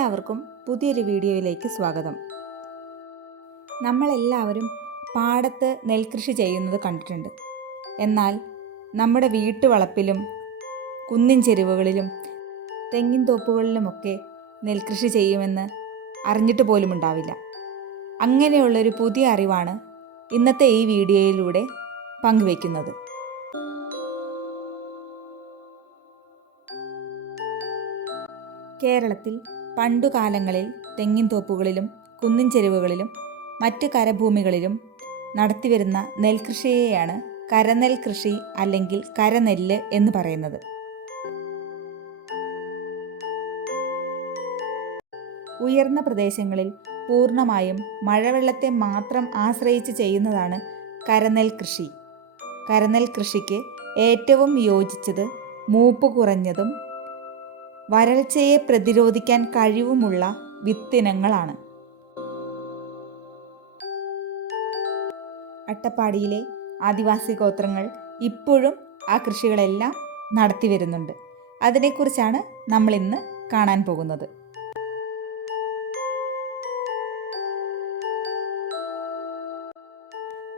എല്ലാവർക്കും പുതിയൊരു വീഡിയോയിലേക്ക് സ്വാഗതം. നമ്മളെല്ലാവരും പാടത്ത് നെൽകൃഷി ചെയ്യുന്നത് കണ്ടിട്ടുണ്ട്. എന്നാൽ നമ്മുടെ വീട്ടുവളപ്പിലും കുന്നിൻ ചെരുവുകളിലും തെങ്ങിൻ തോപ്പുകളിലുമൊക്കെ നെൽകൃഷി ചെയ്യുമെന്ന് അറിഞ്ഞിട്ട് പോലും ഉണ്ടാവില്ല. അങ്ങനെയുള്ളൊരു പുതിയ അറിവാണ് ഇന്നത്തെ ഈ വീഡിയോയിലൂടെ പങ്കുവയ്ക്കുന്നത് കേരളത്തിൽ പണ്ടുകാലങ്ങളിൽ തെങ്ങിൻ തോപ്പുകളിലും കുന്നിൻ ചെരുവുകളിലും മറ്റ് കരഭൂമികളിലും നടത്തിവരുന്ന നെൽകൃഷിയെയാണ് കരനെൽ കൃഷി അല്ലെങ്കിൽ കരനെല്ല് എന്ന് പറയുന്നത്. ഉയർന്ന പ്രദേശങ്ങളിൽ പൂർണമായും മഴവെള്ളത്തെ മാത്രം ആശ്രയിച്ച് ചെയ്യുന്നതാണ് കരനെൽ കൃഷി. കരനെൽ കൃഷിക്ക് ഏറ്റവും യോജിച്ചത് മൂപ്പ് കുറഞ്ഞതും വരൾച്ചയെ പ്രതിരോധിക്കാൻ കഴിവുമുള്ള വിത്തിനങ്ങളാണ്. അട്ടപ്പാടിയിലെ ആദിവാസി ഗോത്രങ്ങൾ ഇപ്പോഴും ആ കൃഷികളെല്ലാം നടത്തി വരുന്നുണ്ട് അതിനെക്കുറിച്ചാണ് നമ്മൾ ഇന്ന് കാണാൻ പോകുന്നത്.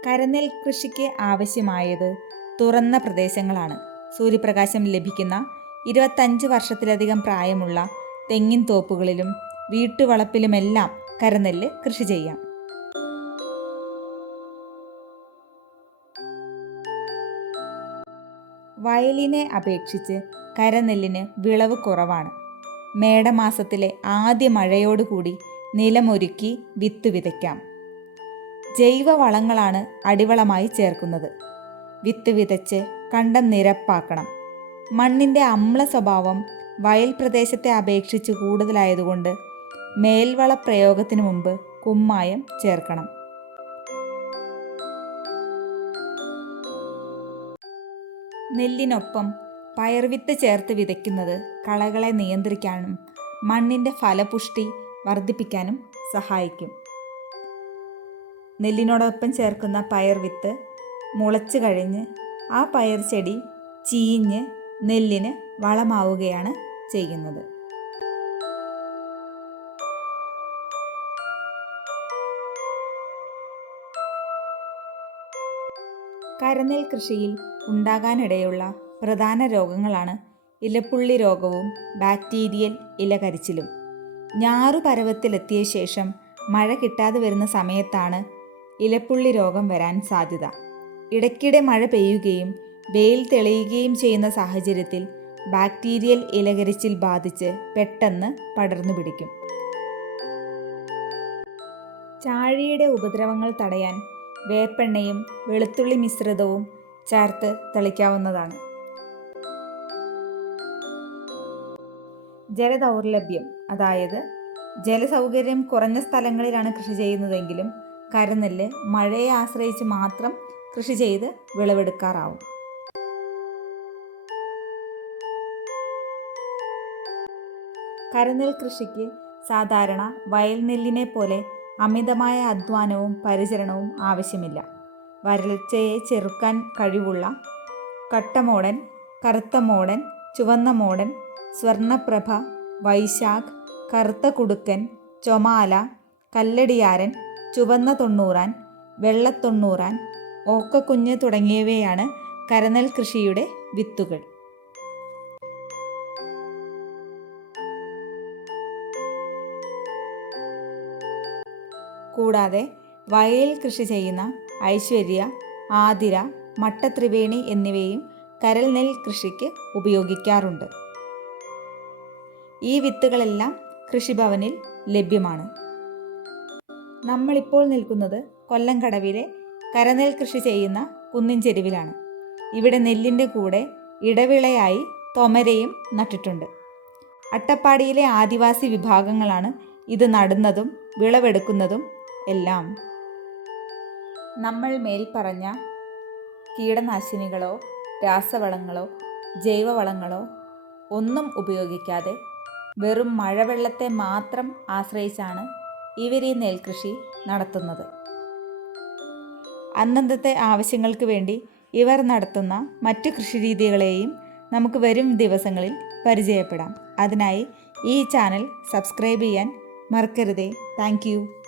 കരനെൽ കൃഷിക്ക് ആവശ്യമായത് തുറന്ന പ്രദേശങ്ങളാണ്. സൂര്യപ്രകാശം ലഭിക്കുന്ന ഇരുപത്തഞ്ച് വർഷത്തിലധികം പ്രായമുള്ള തെങ്ങിൻ തോപ്പുകളിലും വീട്ടുവളപ്പിലുമെല്ലാം കരനെല്ല് കൃഷി ചെയ്യാം. വയലിനെ അപേക്ഷിച്ച് കരനെല്ലിന് വിളവ് കുറവാണ്. മേടമാസത്തിലെ ആദ്യ മഴയോടുകൂടി നിലമൊരുക്കി വിത്ത് വിതയ്ക്കാം. ജൈവ വളങ്ങളാണ് അടിവളമായി ചേർക്കുന്നത്. വിത്ത് വിതച്ച് കണ്ടം നിരപ്പാക്കണം. മണ്ണിന്റെ അമ്ല സ്വഭാവം വയൽ പ്രദേശത്തെ അപേക്ഷിച്ച് കൂടുതലായതുകൊണ്ട് മേൽവള പ്രയോഗത്തിന് മുമ്പ് കുമ്മായം ചേർക്കണം. നെല്ലിനൊപ്പം പയർവിത്ത് ചേർത്ത് വിതയ്ക്കുന്നത് കളകളെ നിയന്ത്രിക്കാനും മണ്ണിന്റെ ഫലപുഷ്ടി വർദ്ധിപ്പിക്കാനും സഹായിക്കും. നെല്ലിനോടൊപ്പം ചേർക്കുന്ന പയർവിത്ത് മുളച്ചു കഴിഞ്ഞ് ആ പയർ ചെടി ചീഞ്ഞ് നെല്ലിന് വളമാവുകയാണ് ചെയ്യുന്നത്. കരനെൽ കൃഷിയിൽ ഉണ്ടാകാനിടയുള്ള പ്രധാന രോഗങ്ങളാണ് ഇലപ്പുള്ളി രോഗവും ബാക്ടീരിയൽ ഇലകരിച്ചിലും. ഞാറു പരവത്തിലെത്തിയ ശേഷം മഴ കിട്ടാതെ വരുന്ന സമയത്താണ് ഇലപ്പുള്ളി രോഗം വരാൻ സാധ്യത. ഇടയ്ക്കിടെ മഴ പെയ്യുകയും വെയിൽ തെളിയുകയും ചെയ്യുന്ന സാഹചര്യത്തിൽ ബാക്ടീരിയൽ ഇലകരിച്ചിൽ ബാധിച്ച് പെട്ടെന്ന് പടർന്നു പിടിക്കും. ചാഴിയുടെ ഉപദ്രവങ്ങൾ തടയാൻ വേപ്പെണ്ണയും വെളുത്തുള്ളി മിശ്രിതവും ചേർത്ത് തളിക്കാവുന്നതാണ്. ജലദൗർലഭ്യം അതായത് ജലസൗകര്യം കുറഞ്ഞ സ്ഥലങ്ങളിലാണ് കൃഷി ചെയ്യുന്നതെങ്കിലും കരനെല്ല് മഴയെ ആശ്രയിച്ച് മാത്രം കൃഷി ചെയ്ത് വിളവെടുക്കാറാവും. കരനെൽ കൃഷിക്ക് സാധാരണ വയൽ നെല്ലിനെ പോലെ അമിതമായ അധ്വാനവും പരിചരണവും ആവശ്യമില്ല. വരൾച്ചയെ ചെറുക്കാൻ കഴിവുള്ള കട്ടമോടൻ കറുത്ത മോടൻ ചുവന്ന മോടൻ സ്വർണപ്രഭ വൈശാഖ് കറുത്ത കുടുക്കൻ ചൊമാല കല്ലടിയാരൻ ചുവന്ന തൊണ്ണൂറാൻ വെള്ളത്തൊണ്ണൂറാൻ ഓക്കക്കുഞ്ഞ് തുടങ്ങിയവയാണ് കരനെൽ കൃഷിയുടെ വിത്തുകൾ. കൂടാതെ വയലിൽ കൃഷി ചെയ്യുന്ന ഐശ്വര്യ ആതിര മട്ടത്രിവേണി എന്നിവയും കരൽ നെൽ കൃഷിക്ക് ഉപയോഗിക്കാറുണ്ട്. ഈ വിത്തുകളെല്ലാം കൃഷിഭവനിൽ ലഭ്യമാണ്. നമ്മളിപ്പോൾ നിൽക്കുന്നത് കൊല്ലംകടവിലെ കരനെൽ കൃഷി ചെയ്യുന്ന കുന്നിൻ ചെരുവിലാണ് ഇവിടെ നെല്ലിന്റെ കൂടെ ഇടവിളയായി തൊമരയും നട്ടിട്ടുണ്ട്. അട്ടപ്പാടിയിലെ ആദിവാസി വിഭാഗങ്ങളാണ് ഇത് നടുന്നതും വിളവെടുക്കുന്നതും എല്ലാം. നമ്മൾ മേൽ പറഞ്ഞ കീടനാശിനികളോ രാസവളങ്ങളോ ജൈവവളങ്ങളോ ഒന്നും ഉപയോഗിക്കാതെ വെറും മഴവെള്ളത്തെ മാത്രം ആശ്രയിച്ചാണ് ഇവർ ഈ നെൽകൃഷി നടത്തുന്നത്. അന്നന്നത്തെ ആവശ്യങ്ങൾക്ക് വേണ്ടി ഇവർ നടത്തുന്ന മറ്റു കൃഷിരീതികളെയും നമുക്ക് വരും ദിവസങ്ങളിൽ പരിചയപ്പെടാം. അതിനായി ഈ ചാനൽ സബ്സ്ക്രൈബ് ചെയ്യാൻ മറക്കരുതേ. താങ്ക്